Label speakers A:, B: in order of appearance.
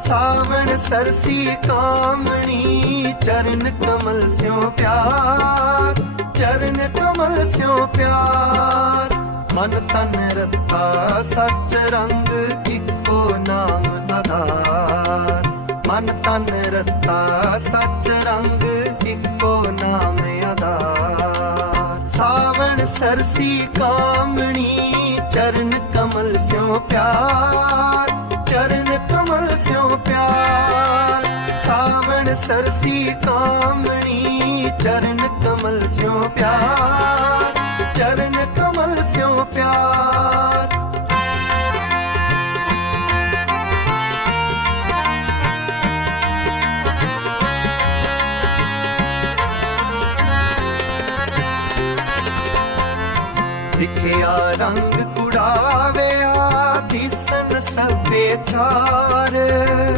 A: ਸਾਵਣ ਸਰਸੀ ਕਾਮਣੀ, ਚਰਨ ਕਮਲ ਸਿਓ ਪਿਆਰ, ਚਰਨ ਕਮਲ ਸਿਓ ਪਿਆਰ। ਮਨ ਤਨ ਰੱਤਾ, ਸੱਚ ਰੰਗ ਇੱਕੋ ਨਾਮ ਆਧਾਰ। ਮਨ ਤਨ ਰਤਾ, ਸੱਚ ਰੰਗ ਇੱਕੋ ਨਾਮ ਆਧਾਰ। ਸਾਵਣ ਸਰਸੀ ਕਾਮਣੀ, ਚਰਨ ਕਮਲ ਸਿਓ ਪਿਆਰ। ਸਾਵਣ ਸਰਸੀ ਕਾਮਣੀ, ਚਰਨ ਕਮਲ ਸਿਓ ਪਿਆਰ, ਚਰਨ ਕਮਲ ਸਿਓ ਪਿਆਰ। ਦਿਖਿਆ ਰੰਗ ਕੁੜਾਵਿਆ, ਦਿਸਨ ਸਭੇ ਚਾਰ।